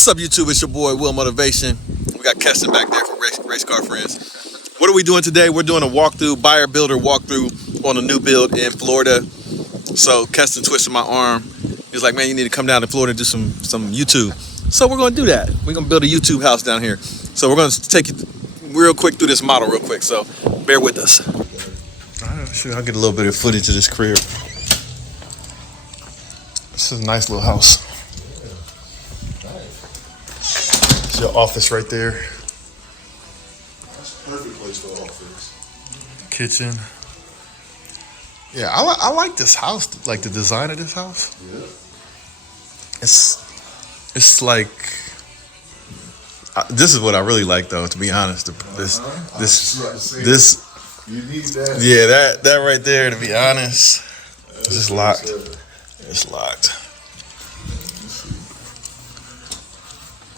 What's up, YouTube? It's your boy, Will Motivation. We got Keston back there from Race Car Friends. What are we doing today? We're doing a walkthrough, buyer builder walkthrough on a new build in Florida. So Keston twisted my arm. He was like, man, you need to come down to Florida and do some YouTube. So we're going to do that. We're going to build a YouTube house down here. So we're going to take you real quick through this model real quick. So bear with us. Sure, I'll get a little bit of footage of this crib. This is a nice little house. It's your office right there. That's a perfect place for office. Kitchen. Yeah, I like this house, like the design of this house. Yeah. It's like, this is what I really like though, to be honest. This. You need that. Yeah, that right there, to be honest. It's just locked. It's locked.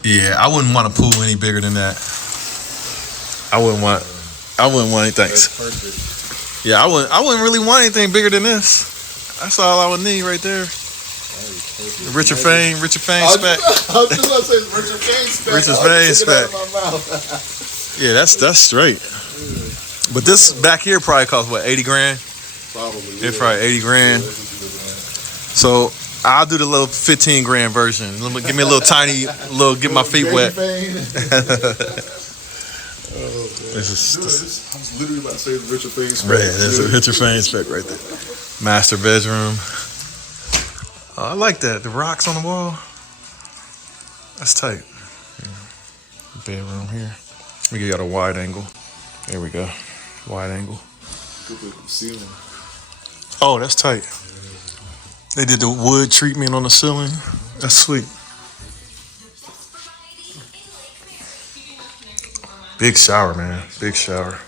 Yeah, I wouldn't want a pool any bigger than that. I wouldn't want anything. That's perfect. Yeah, I wouldn't really want anything bigger than this. That's all I would need right there. Richard Fane spec. I was just about to say Richard Fane spec. Richard Fane spec. Yeah, that's straight. But this back here probably costs what, 80 grand? Probably. Yeah. It's probably 80 grand. So I'll do the little 15 grand version. Give me a little tiny, get my feet wet. I was literally about to say the Richard Fane spec. Right, that's a Richard Fane spec right there. Master bedroom. Oh, I like that. The rocks on the wall. That's tight. Yeah. Bedroom here. We got a wide angle. There we go. Wide angle. Good ceiling. Oh, that's tight. They did the wood treatment on the ceiling. That's sweet. Big shower, man. Big shower.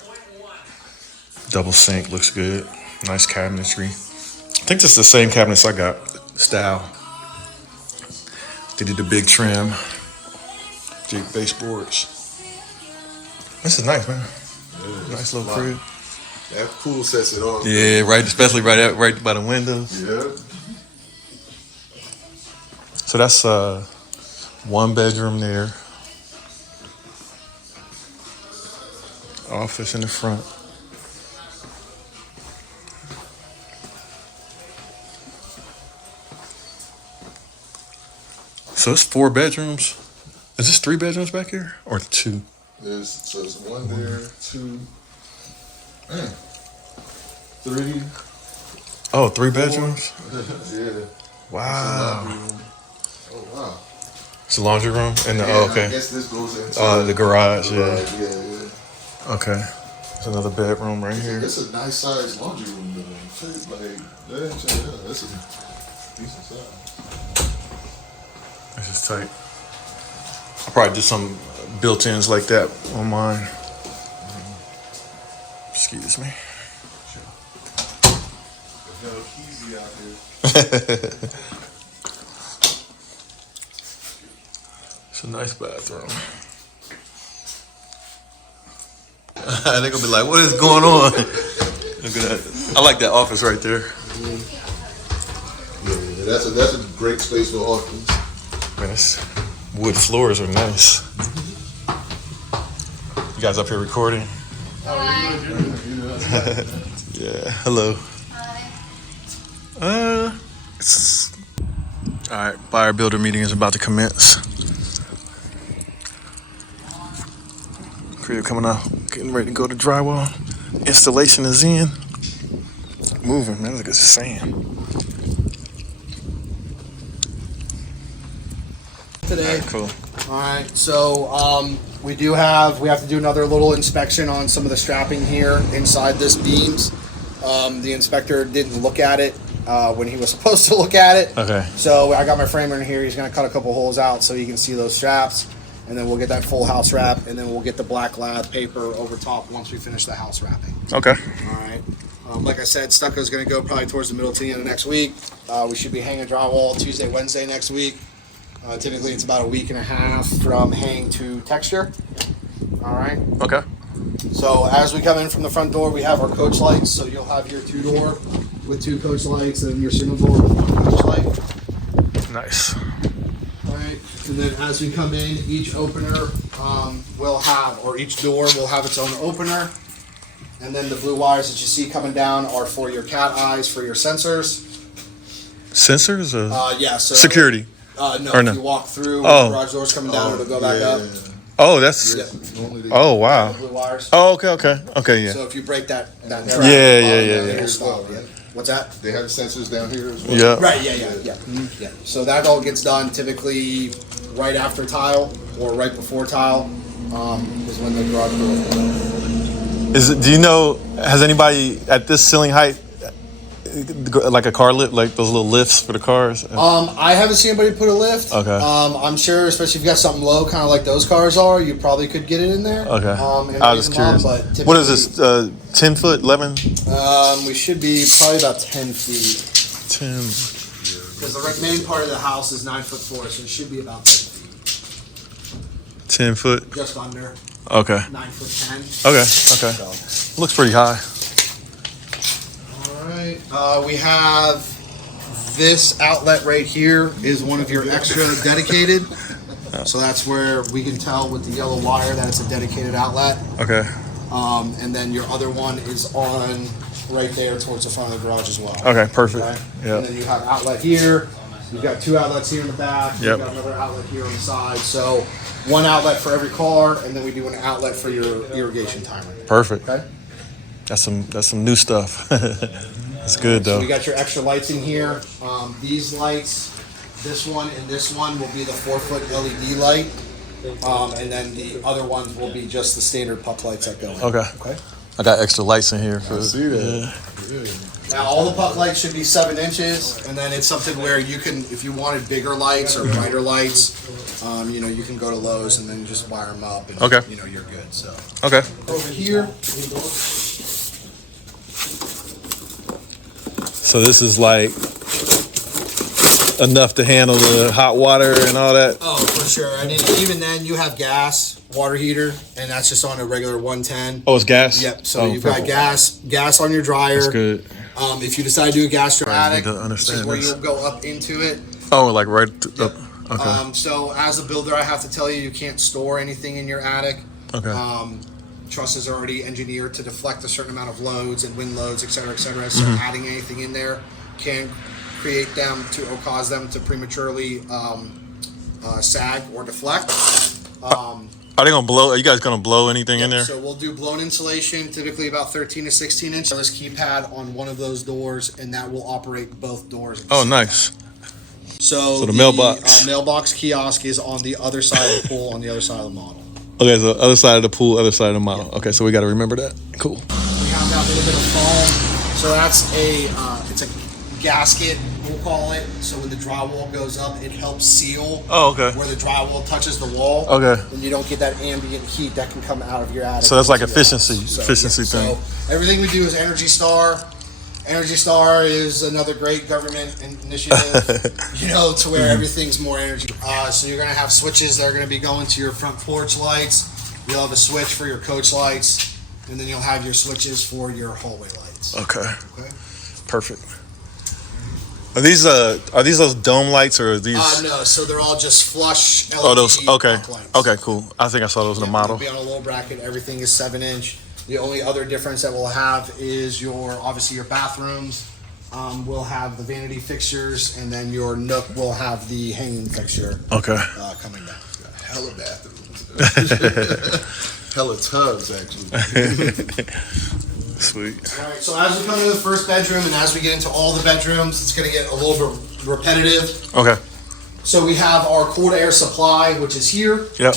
Double sink, looks good. Nice cabinetry. I think this is the same cabinets I got. Style. They did the big trim. Big baseboards. This is nice, man. Yeah, nice little crib. That pool sets it off. Yeah, right. Especially right by the windows. Yeah. So that's one bedroom there. Office in the front. So it's 4 bedrooms. Is this 3 bedrooms back here or 2? There's one there, 2, 3. Oh, 3 bedrooms? Yeah. Wow. Oh, wow. It's a laundry room? And the, I guess this goes into the garage, yeah. Yeah. Okay. There's another bedroom right here. It's a nice sized laundry room. That's a decent size. This is tight. I'll probably do some built-ins like that on mine. Excuse me. Easy out here. It's a nice bathroom. They're gonna be like, what is going on? I like that office right there. Yeah, that's a great space for office. Man, this wood floors are nice. You guys up here recording? Hi. Yeah, hello. Hi. All right, buyer builder meeting is about to commence. Crib coming out, getting ready to go to drywall. Installation is in. Moving, man, look at the sand. Today. All right, cool. All right, so we have to do another little inspection on some of the strapping here inside this beams. The inspector didn't look at it when he was supposed to look at it. Okay. So I got my framer in here. He's gonna cut a couple holes out so you can see those straps, and then we'll get that full house wrap, and then we'll get the black lab paper over top once we finish the house wrapping. Okay. All right. Like I said, stucco's gonna go probably towards the middle to the end of next week. We should be hanging drywall Tuesday, Wednesday next week. Typically, it's about a week and a half from hang to texture. All right. Okay. So as we come in from the front door, we have our coach lights. So you'll have your 2-door with 2 coach lights and your single door with 1 coach light. Nice. All right. And then as we come in, each opener will have, or each door will have its own opener. And then the blue wires that you see coming down are for your cat eyes, for your sensors. Sensors? Or Yeah. So security? No, Or if no? you walk through, Oh. the garage doors coming down, it'll go back up. Oh, that's... Yeah. Oh, wow. The blue wires. Oh, okay, yeah. So if you break that Yeah, yeah. it'll stop. Yeah. What's that? They have sensors down here as well. Yeah. Right, yeah. So that all gets done typically right after tile or right before tile is when the garage door. Do you know, has anybody at this ceiling height, like a car lift, like those little lifts for the cars? I haven't seen anybody put a lift. Okay. I'm sure, especially if you got something low, kind of like those cars are, you probably could get it in there. Okay. And I raise was them up, curious. but What is this, 10 foot, 11? We should be probably about 10 feet. 10. Because the main part of the house is 9'4", so it should be about 10 feet. 10 foot? Just under Okay. 9'10". Okay. So. Looks pretty high. All right. We have this outlet right here is one of your extra dedicated. So that's where we can tell with the yellow wire that it's a dedicated outlet. Okay. And then your other one is on right there towards the front of the garage as well. Okay, perfect. Okay? Yeah. And then you have outlet here. You've got 2 outlets here in the back. Yep. You've got another outlet here on the side. So 1 outlet for every car, and then we do an outlet for your irrigation timer. Perfect. Okay. That's some new stuff. That's good So though. we got your extra lights in here. These lights, this one and this one will be the 4-foot LED light. And then the other ones will be just the standard puck lights that go in. Okay. Okay. I got extra lights in here for. I see that. Yeah. Now all the puck lights should be 7 inches, and then it's something where you can, if you wanted bigger lights or brighter lights, you can go to Lowe's and then just wire them up, and Okay. you're good. So Okay. over here, So this is like enough to handle the hot water and all that. oh for sure. I mean, even then you have gas, water heater, and that's just on a regular 110. Oh, it's gas. Yep. So Oh, you've perfect. got gas on your dryer. That's good. If you decide to do a gas dramatic, need to this understand is where this. you'll go up into it. Oh, like right up. Okay. So as a builder, I have to tell you, you can't store anything in your attic. Okay. Truss is already engineered to deflect a certain amount of loads and wind loads, et cetera, et cetera. So Mm-hmm. adding anything in there can create them to, or cause them to prematurely sag or deflect. Are they gonna blow? Are you guys gonna blow anything in there? So we'll do blown insulation, typically about 13 to 16 inch. This keypad on one of those doors, and that will operate both doors. Oh, nice. So the mailbox. Mailbox kiosk is on the other side of the pool, on the other side of the model. Okay, so other side of the pool, other side of the model. Okay, so we got to remember that. Cool. We have that little bit of foam. So that's it's a gasket, we'll call it. So when the drywall goes up, it helps seal Oh, okay. where the drywall touches the wall. Okay. And you don't get that ambient heat that can come out of your attic. So that's like into your efficiency- house. efficiency thing. So everything we do is Energy Star. Energy Star is another great government initiative, to where everything's more energy. So you're going to have switches that are going to be going to your front porch lights. You'll have a switch for your coach lights, and then you'll have your switches for your hallway lights. Okay. Okay. Perfect. Are these those dome lights or are these? No, so they're all just flush LED. Oh, those. Okay. arc lights. Okay. Cool. I think I saw those in the model. They'll be on a low bracket. Everything is 7 inch. The only other difference that we'll have is obviously your bathrooms will have the vanity fixtures, and then your nook will have the hanging fixture Okay. coming down. Hella bathrooms. Hella tubs, actually. Sweet. All right, so as we come into the first bedroom and as we get into all the bedrooms, it's going to get a little bit repetitive. Okay. So we have our cold air supply, which is here. Yep.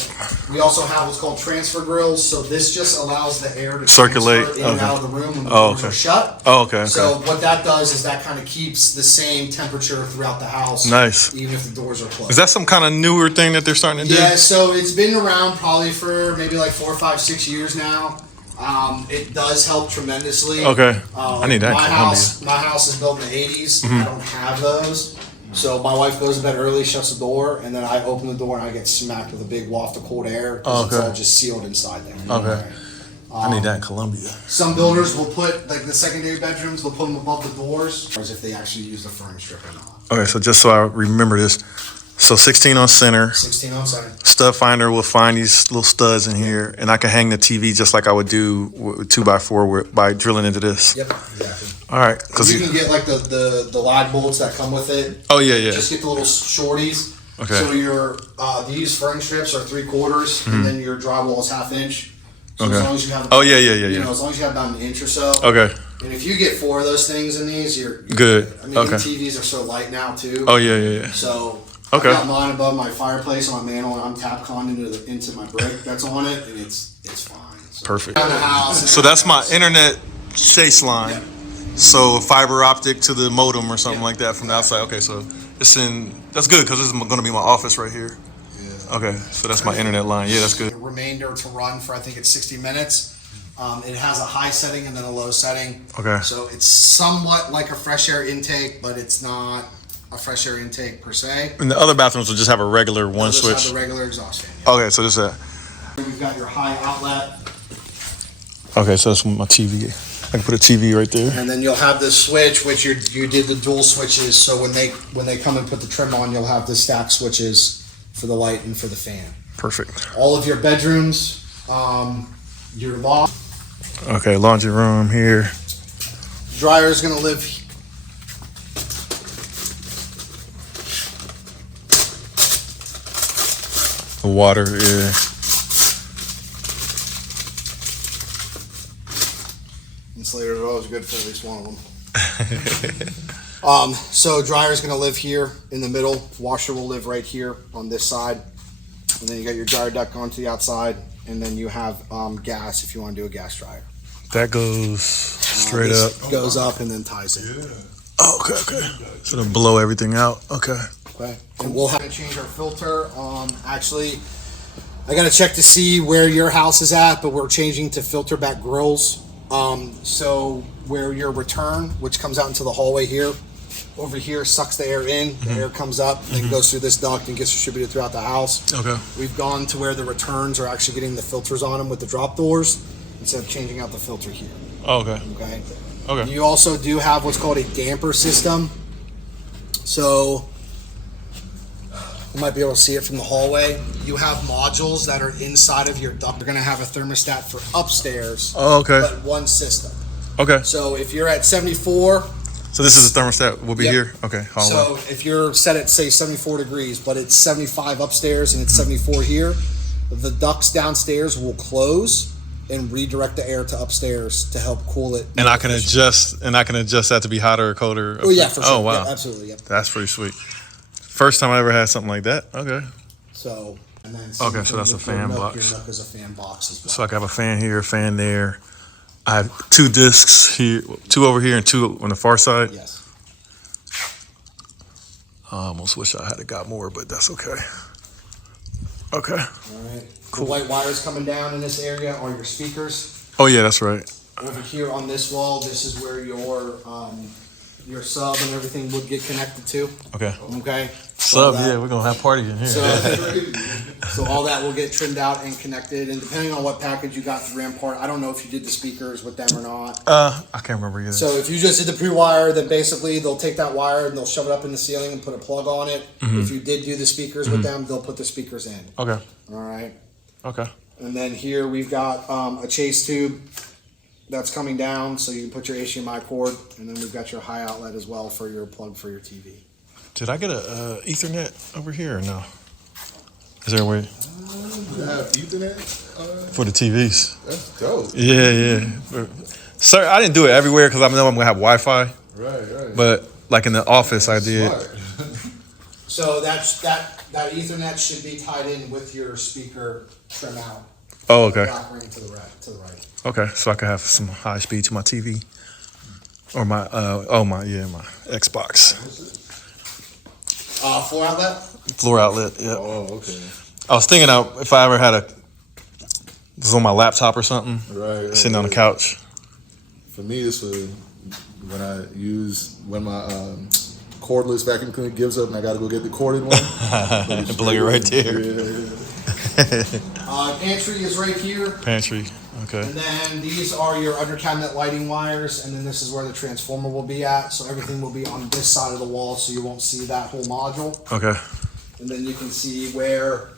We also have what's called transfer grills. So this just allows the air to Circulate, transfer in and okay. out of the room when the Oh, doors okay. are shut. Oh, okay. Okay. So what that does is that kind of keeps the same temperature throughout the house. Nice. Even if the doors are closed. Is that some kind of newer thing that they're starting to do? Yeah, so it's been around probably for maybe like 4, 5, 6 years now. It does help tremendously. Okay. I need that in My Columbia. house is built in the 80s. Mm-hmm. I don't have those. So my wife goes to bed early, shuts the door, and then I open the door and I get smacked with a big waft of cold air because it's Okay. all just sealed inside there. Okay. I need that in Columbia. Some builders will put, like the secondary bedrooms, they'll put them above the doors, as if they actually use the furnace strip or not. Okay, so just so I remember this, So 16 on center. 16 on center. Stud finder will find these little studs in here, and I can hang the TV just like I would do with 2x4 by drilling into this. Yep, exactly. All right, because You can get like the lag bolts that come with it. Oh yeah. Just get the little shorties. Okay. So your these fern strips are 3/4, and then your drywall is 1/2 inch. So Okay. as long as you have, Oh yeah. you know, as long as you have about an inch or so. Okay. And if you get 4 of those things in these, you're Good. I mean, Okay. TVs are so light now too. Oh yeah. So Okay. I got mine above my fireplace on my mantle, and I'm tap-con into my brick that's on it, and it's fine. So Perfect. around the house, So that's my internet chase line. Yeah. So fiber optic to the modem or something Yeah. like that from the outside. Okay, so it's in. That's good because this is going to be my office right here. Yeah. Okay, so that's my internet line. Yeah, that's good. The remainder to run for I think it's 60 minutes. It has a high setting and then a low setting. Okay. So it's somewhat like a fresh air intake, but it's not a fresh air intake per se. And the other bathrooms will just have a regular one Just switch. have the regular exhaust fan. Yeah. Okay, so this is that. We've got your high outlet, Okay, so that's my TV. I can put a TV right there. and then you'll have this switch, which you did the dual switches. So when they come and put the trim on, you'll have the stack switches for the light and for the fan. Perfect. All of your bedrooms, your loft. Okay, laundry room here. Dryer is gonna live. The water, yeah. Insulators are always good for at least one of them. So dryer is gonna live here in the middle. Washer will live right here on this side, and then you got your dryer duct going to the outside, and then you have gas if you want to do a gas dryer. That goes straight up. This goes up and then ties in. Yeah. Oh, okay. So to blow everything out. Okay. Okay. And we'll have to change our filter. Actually, I got to check to see where your house is at, but we're changing to filter back grills. So where your return, which comes out into the hallway here, over here sucks the air in. The air comes up, then goes through this duct and gets distributed throughout the house. Okay. We've gone to where the returns are actually getting the filters on them with the drop doors instead of changing out the filter here. Oh, okay. Okay. Okay. You also do have what's called a damper system. So you might be able to see it from the hallway. You have modules that are inside of your duct. You're going to have a thermostat for upstairs, Oh, okay. but one system. Okay. So if you're at 74, So this is the thermostat. We'll be Yep. here. Okay. Hallway. so if you're set at say 74 degrees, but it's 75 upstairs and it's 74 here, the ducts downstairs will close and redirect the air to upstairs to help cool it. And I can adjust. And I can adjust that to be hotter or colder. Oh yeah, for sure. Oh wow. Yeah, absolutely. Yep. That's pretty sweet. First time I ever had something like that. Okay. So and then Okay, so that's a fan box. Your nook is a fan box as well. So I can have a fan here, a fan there. I have 2 discs here, 2 over here and 2 on the far side. Yes. I almost wish I had got more, but that's okay. Okay. All right. Cool. The white wires coming down in this area are your speakers. Oh yeah, that's right. Over here on this wall, this is where your sub and everything would get connected to. Okay. Okay. Sub, All that- yeah, we're gonna have party in here. So all that will get trimmed out and connected, and depending on what package you got through Rampart, I don't know if you did the speakers with them or not. I can't remember either. So if you just did the pre-wire, then basically they'll take that wire and they'll shove it up in the ceiling and put a plug on it. If you did do the speakers with them, they'll put the speakers in. Okay. All right. Okay. And then here we've got a chase tube that's coming down, so you can put your HDMI cord, and then we've got your high outlet as well for your plug for your TV. Did I get a Ethernet over here or no? Is there a way You have Ethernet? for the TVs? That's dope. Yeah. Sir, I didn't do it everywhere because I know I'm gonna have Wi-Fi. Right. But like in the office, I did. Smart. So that Ethernet should be tied in with your speaker trim out. Oh, okay. Black ring to the right. Okay, so I can have some high speed to my TV or my my Xbox Floor outlet. floor outlet. Yeah. Oh, okay. I was thinking if I ever had this on my laptop or something, Right. sitting on the couch. For me, it's for when my cordless vacuum cleaner gives up and I got to go get the corded one. Plug it right there. Yeah. Pantry is right here, Pantry. Okay. and then these are your under cabinet lighting wires, and then this is where the transformer will be at. So everything will be on this side of the wall, so you won't see that whole module. Okay. And then you can see where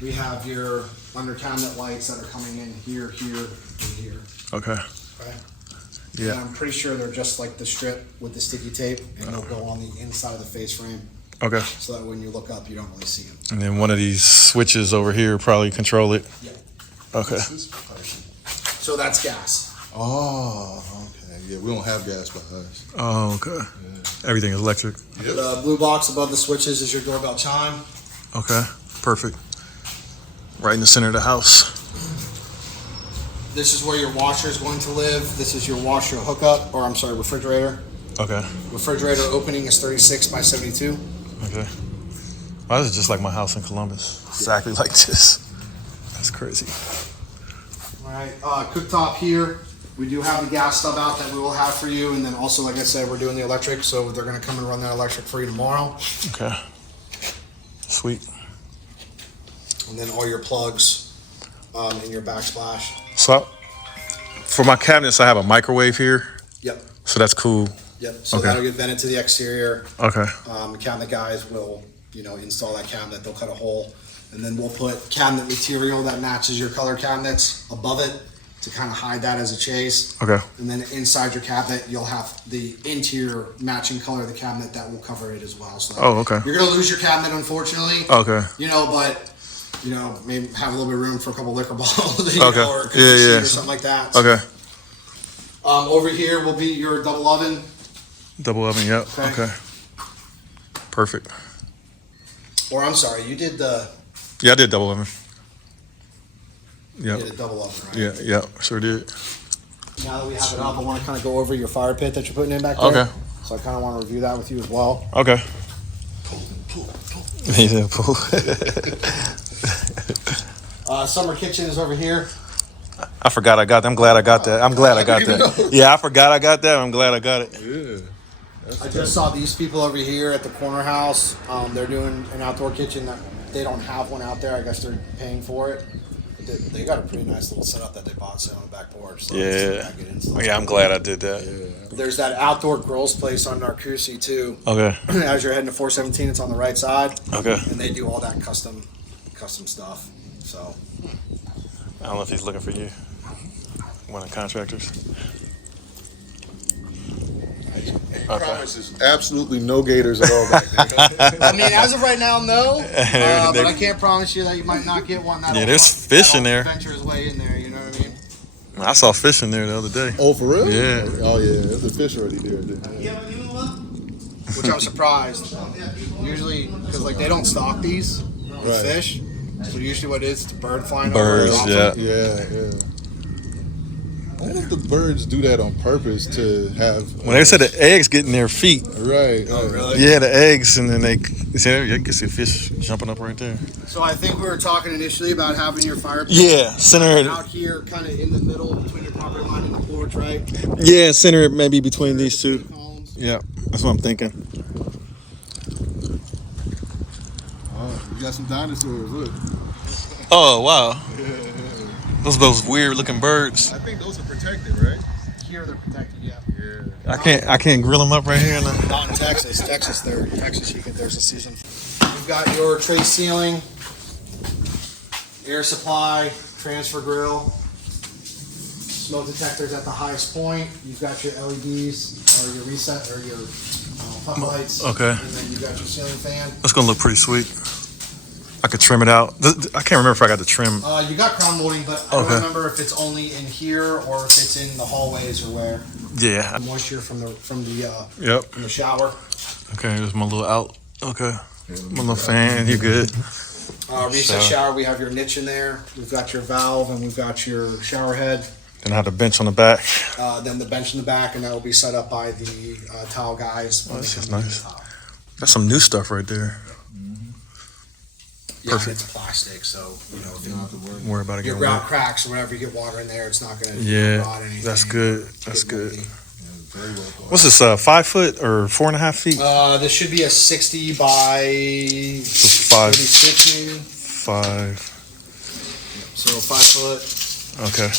we have your under cabinet lights that are coming in here, here, and here. Okay. Okay. Yeah. And I'm pretty sure they're just like the strip with the sticky tape, and they'll go on the inside of the face frame, Okay. so that when you look up, you don't really see them. And then one of these switches over here probably control it. Yeah. Okay. So that's gas. Oh, okay. Yeah, we don't have gas by us. Oh, okay. Everything is electric. Yep. The blue box above the switches is your doorbell chime. Okay. Perfect. Right in the center of the house. This is where your washer is going to live. This is your washer hookup, or I'm sorry, refrigerator. Okay. Refrigerator opening is 36 by 72. Okay. Well, this is just like my house in Columbus. Exactly like this. That's crazy. All right, cooktop here. We do have a gas stub out that we will have for you, and then also, like I said, we're doing the electric, so they're going to come and run that electric for you tomorrow. Okay. Sweet. And then all your plugs in your backsplash. So, for my cabinets, I have a microwave here, Yep. so that's cool. Yep. So Okay. that'll get vented to the exterior. Okay. Cabinet guys will, install that cabinet. They'll cut a hole, and then we'll put cabinet material that matches your color cabinets above it to kind of hide that as a chase. Okay. And then inside your cabinet, you'll have the interior matching color of the cabinet that will cover it as well. So Oh, okay. you're gonna lose your cabinet, unfortunately. Okay. But maybe have a little bit of room for a couple liquor bottles, Okay. or a cookie Yeah, sheet yeah. or something like that. Okay. Over here will be your double oven. Double oven, yep. Okay. Okay. Perfect. Or I'm sorry, you did the Yeah, I did double oven. you Yep. did a double oven, right? Yeah, yep, sure did. Now that we have it up, I want to kind of go over your fire pit that you're putting in back there. Okay. So I kind of want to review that with you as well. Okay. Yeah, pool. Summer kitchen is over here. I forgot I got that. I'm glad I got that. I'm glad I got that. Yeah, I forgot I got that. I'm glad I got it. Yeah. I just saw these people over here at the corner house. They're doing an outdoor kitchen. That they don't have one out there. I guess they're paying for it. They got a pretty nice little setup that they bought sitting on the back porch. So Yeah. it's Yeah, I'm glad I did that. There's that outdoor grills place on Narcoossee too. Okay. As you're heading to 417, it's on the right side, Okay. and they do all that custom stuff. So I don't know if he's looking for you. One of the contractors. I promise there's absolutely no gators at all back there. I mean, as of right now, no. But I can't promise you that you might not get one. Yeah, there's fish in there. Venture his way in there. You know what I mean? I saw fish in there the other day. Oh, for real? Yeah. Oh, yeah. There's a fish already there. Which I'm surprised. Usually, because they don't stock these with Right. fish. So usually, what it is, it's a bird flying Birds, over. yeah. Yeah. I wonder if the birds do that on purpose to have. When they said the eggs get in their feet. Right. Oh, really? Yeah, the eggs, and then you can see fish jumping up right there. So I think we were talking initially about having your fire pit Yeah, center it. out here, kind of in the middle between your property line and the porch, right? Yeah, center it maybe between these two. Columns. Yeah, that's what I'm thinking. Oh, you got some dinosaurs. Look. Oh wow, those weird looking birds. I think those are protected, right? Here they're protected, yeah. Yeah. I can't grill them up right here. Not in Texas. Texas, there's a season. You've got your tray ceiling, air supply, transfer grill, smoke detectors at the highest point. You've got your LEDs or your reset or your puck lights. Okay. And then you've got your ceiling fan. That's gonna look pretty sweet. I could trim it out. I can't remember if I got the trim. You got crown molding, but I Okay. don't remember if it's only in here or if it's in the hallways or where. Yeah. Moisture from the Yep. shower. Okay, here's my little out. Okay. My little fan. You're good. Recess shower. We have your niche in there. We've got your valve and we've got your shower head. Then I have the bench on the back. Then the bench in the back, and that will be set up by the towel guys. Oh, this is nice. That's some new stuff right there. Yeah, Perfect. it's plastic, so if You don't have to worry. Worry about it your getting grout wet. cracks or whatever, you get water in there, it's not going to Yeah, rot anything. that's good. That's Get good. moldy. Very well thought. What's this? 5 foot or 4.5 feet? This should be a 60 by 5. 36 maybe. 5. So 5 foot. Okay.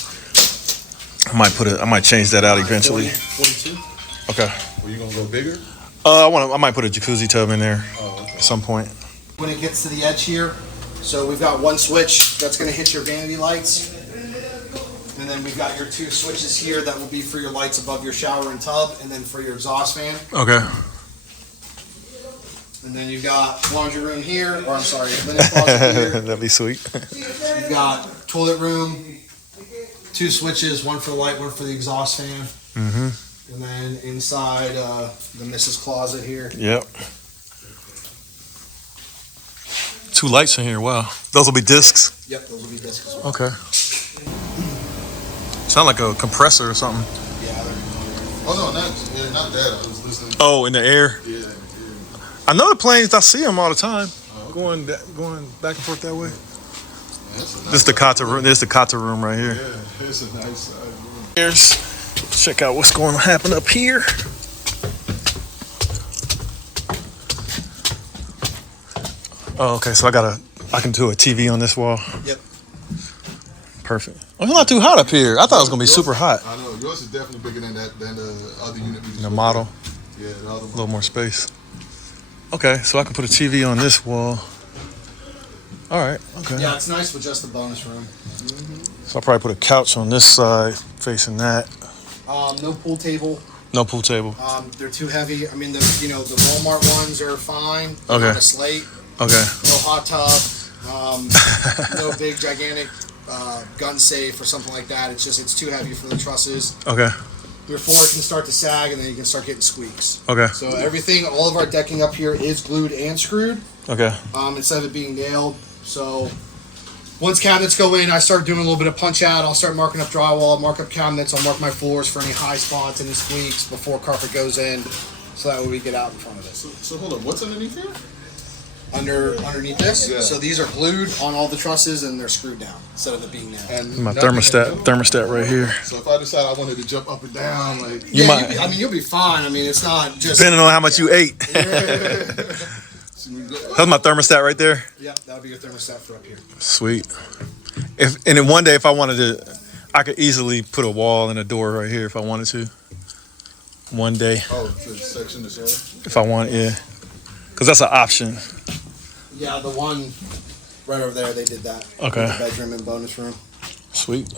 I might change that out eventually. 42. Okay. Were you gonna go bigger? I might put a jacuzzi tub in there Oh, okay. at some point. when it gets to the edge here. So we've got one switch that's going to hit your vanity lights. And then we've got your two switches here that will be for your lights above your shower and tub, and then for your exhaust fan. Okay. And then you've got laundry room here, or I'm sorry, linen closet here. That'd be sweet. You've got toilet room, two switches, one for the light, one for the exhaust fan. Mm-hmm. And then inside the missus closet here. Yep. 2 lights in here. Wow. Those will be discs. Yep, those will be discs as well. Okay. Sound like a compressor or something. Yeah. Oh no, not that. I was listening. Oh, in the air. Yeah. I know the planes. I see them all the time. Going back and forth that way. Nice This is the Kata room. This is the Kata room right here. Yeah, it's a nice size room. Here's check out what's going to happen up here. Oh, okay. So I can do a TV on this wall. Yep. Perfect. Oh, it's not too hot up here. I thought it was gonna be super hot. I know yours is definitely bigger than the other unit. The model. Yeah, the other A little more space. Okay, so I can put a TV on this wall. All right. Okay. Yeah, it's nice with just the bonus room. So I'll probably put a couch on this side facing that. No pool table. No pool table. They're too heavy. I mean, the Walmart ones are fine. Okay. On a slate. Okay. No hot tub. No big gigantic gun safe or something like that. It's too heavy for the trusses. Okay. Your floor can start to sag, and then you can start getting squeaks. Okay. So all of our decking up here is glued and screwed. Okay. Instead of it being nailed. So once cabinets go in, I start doing a little bit of punch out. I'll start marking up drywall, mark up cabinets. I'll mark my floors for any high spots, any squeaks before carpet goes in, so that way we get out in front of it. So hold on, what's underneath here? Underneath this, Yeah. so these are glued on all the trusses and they're screwed down instead of it being nailed. And My nothing thermostat right here. So if I decide I wanted to jump up and down, like You might. You'll be fine. I mean, it's not just. Depending on how much you ate. That's my thermostat right there. Yep, that'll be your thermostat for up here. Sweet. And then one day, if I wanted to, I could easily put a wall and a door right here if I wanted to. One day, oh, to the section this area. if I want, yeah. Because that's an option. Yeah, the one right over there, they did that. Okay. The bedroom and bonus room. Sweet.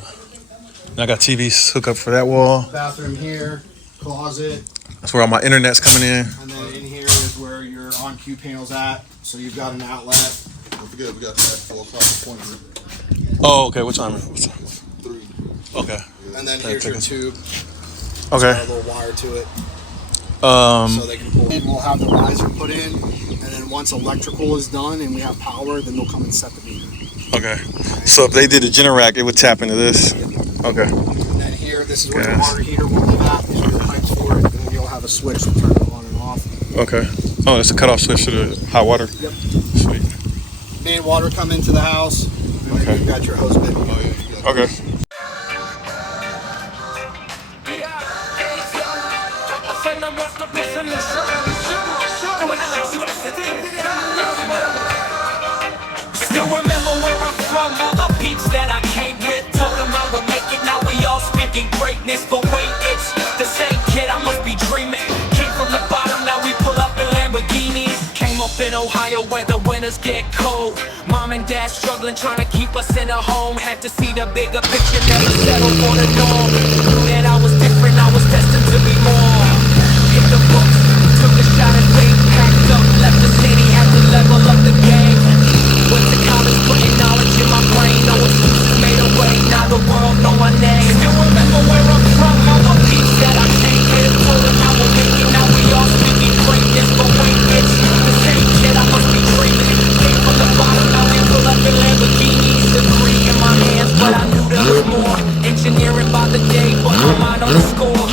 And I got TVs hooked up for that wall. Bathroom here, closet, That's where all my internet's coming in. and then in here is where your on-cue panel's at. So you've got an outlet. Don't forget we got that 4 o'clock appointment. Oh, okay. What time? 3. Okay. And then here's your tube. Okay. Got a little wire to it. So they can pull in. We'll have the riser put in. And then once electrical is done and we have power, then they'll come and set the meter. Okay. So if they did a Generac, it would tap into this. Okay. And then here, this is where the Yes. water heater will live at. These are the pipes for it. And then you'll have a switch to turn it on and off. Okay. Oh, it's a cutoff switch to the hot water. Yep. Sweet. Main water come into the house. And then you've got your hose bit. Oh yeah, you got Okay. Still remember where I'm from, all the peeps that I came with. Told them I would make it, now we all speaking greatness. But wait, it's the same kid, I must be dreaming. Came from the bottom, now we pull up in Lamborghinis. Came up in Ohio where the winters get cold. Mom and dad struggling, trying to keep us in a home. Had to see the bigger picture, never settle for the norm. Knew that I was different, I was destined to be more. Hit the books, took a shot at fame. Packed up, left the city, had to level up the game. Went to college, putting knowledge in my brain. No excuses, made a way, now the world know my name. Still remember where I'm from, all the peeps that I came with. Told them I would make it, now we all speaking greatness. But wait, it's the same kid, I must be dreaming. Came from the bottom, now we pull up in Lamborghinis. Degree in my hands, but I knew there was more. Engineering by the day, but my mind on the score.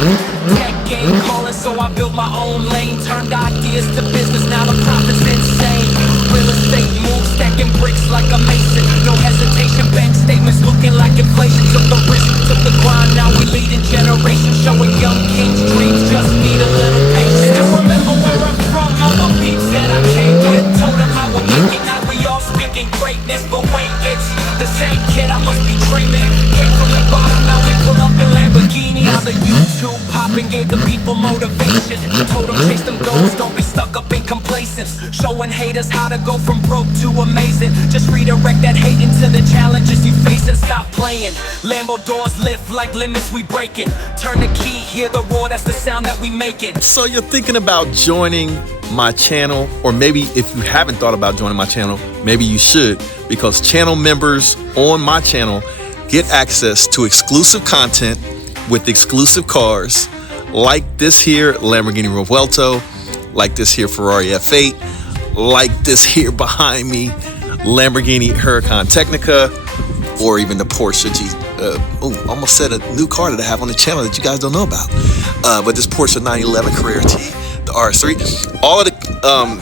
Tech game calling, so I built my own lane. Turned ideas to business, now the profit's insane. Real estate moves, stacking bricks like a mason. No hesitation, bank statements looking like inflation. Took the risk, took the grind, now we leading generations. Showing young kings dreams, just need a little patience. Still remember where I'm from, all the peeps that I came with. Told them I would make it, now we all speaking greatness. But wait, it's the same kid, I must be dreaming. Came from the bottom, now we pull up in Lamborghini. Now the YouTube popping gave the people motivation. Told them chase them goals, don't be stuck up in complacence. Showing haters how to go from broke to amazing. Just redirect that hate into the challenges you face and stop playing. Lambo doors lift like limits we breaking. Turn the key, hear the roar, that's the sound that we making. So you're thinking about joining my channel, or maybe if you haven't thought about joining my channel, maybe you should, because channel members on my channel get access to exclusive content with exclusive cars like this here Lamborghini Revuelto, like this here Ferrari F8, like this here behind me Lamborghini Huracan Technica, or even the Porsche almost said a new car that I have on the channel that you guys don't know about, but this Porsche 911 Carrera T, the RS3. All of the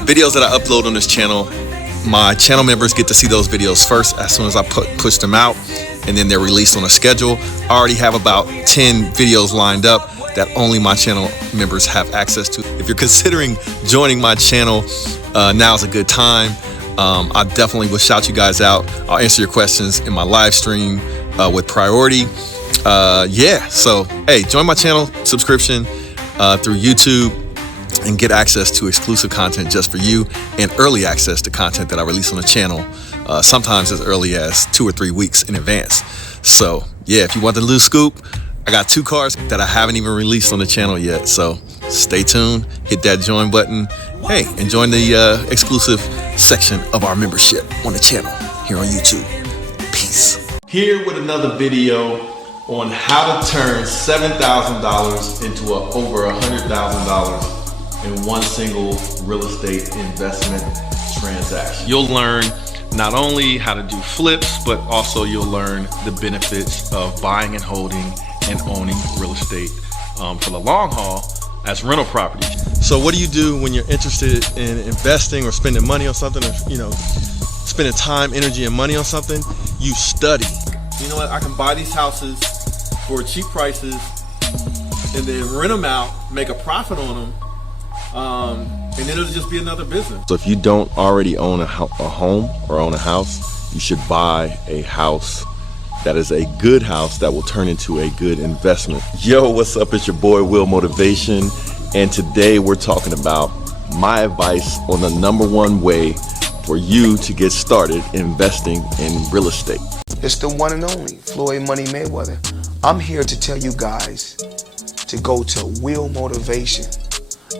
videos that I upload on this channel, my channel members get to see those videos first as soon as I push them out, and then they're released on a schedule. I already have about 10 videos lined up that only my channel members have access to. If you're considering joining my channel, now's a good time. I definitely will shout you guys out. I'll answer your questions in my live stream with priority. Yeah, so hey, join my channel subscription through YouTube and get access to exclusive content just for you, and early access to content that I release on the channel, sometimes as early as 2 or 3 weeks in advance. So yeah, if you want the loose scoop, I got 2 cars that I haven't even released on the channel yet. So stay tuned, hit that join button. Hey, and join the exclusive section of our membership on the channel here on YouTube. Peace. Here with another video on how to turn $7,000 into over $100,000 in one single real estate investment transaction. You'll learn not only how to do flips, but also you'll learn the benefits of buying and holding and owning real estate for the long haul as rental property. So what do you do when you're interested in investing or spending money on something, or spending time, energy, and money on something? You study. You know what? I can buy these houses for cheap prices and then rent them out, make a profit on them, and then it'll just be another business. So if you don't already own a home or own a house, you should buy a house that is a good house that will turn into a good investment. Yo, what's up? It's your boy Will Motivation, and today we're talking about my advice on the #1 way for you to get started investing in real estate. It's the one and only Floyd Money Mayweather. I'm here to tell you guys to go to Will Motivation.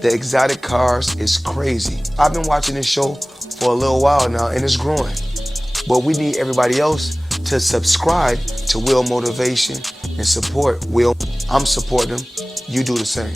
The exotic cars is crazy. I've been watching this show for a little while now, and it's growing. But we need everybody else to subscribe to Will Motivation and support Will. I'm supporting them. You do the same.